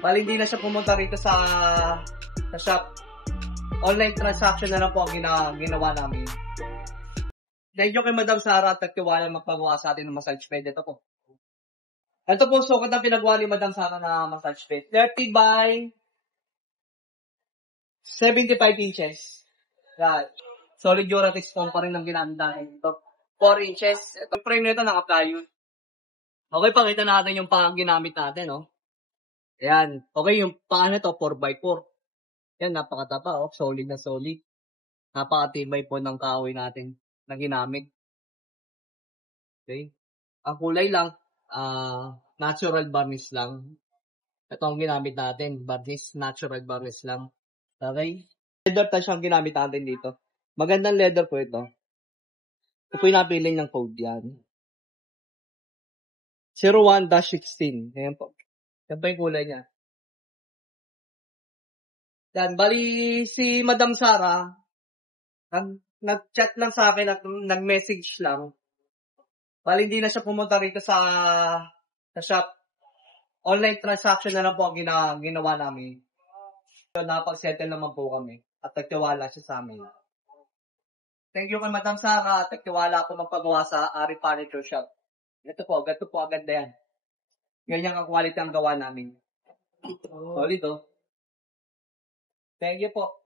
Bali, hindi na siya pumunta rito sa shop. Online transaction na lang po ang ginawa namin. Thank you kay Madam Sara at nagtiwala magpagawa sa atin ng massage bed. Ito po. Ito po, sukat na pinagawa ni Madam Sara na massage bed. 30 by 75 inches. Yan. Solid Duratex foam pa rin ang ginamit natin. Ito, 4 inches. Ito, yung frame nito naka-plywood. Okay, pakita natin yung pang ginamit natin, no? Ayan. Okay, yung paa nito, 4x4. Yan, napakatapa, oh. Solid na solid. Napakatibay po ng kahoy natin na ginamit. Okay. Ang kulay lang, natural varnish lang. Ito ang ginamit natin. Varnish, natural varnish lang. Okay. Leather touch ang ginamit natin dito. Magandang leather po ito. Ito po yung napiling ng code yan. 01-16. Ayan po. Yan po yung kulay niya. Yan. Bali, si Madam Sara, nag-chat lang sa akin at nag-message lang. Bali, hindi na siya pumunta rito sa shop. Online transaction na lang po ang ginawa namin. So, napag-settle naman po kami at nagtiwala siya sa amin. Thank you kay Madam Sara at nagtiwala ako magpagawa sa Ari Furniture Shop. Ito po agad na yan. Ganyan ang quality ang gawa namin. Solid, oh. Thank you po.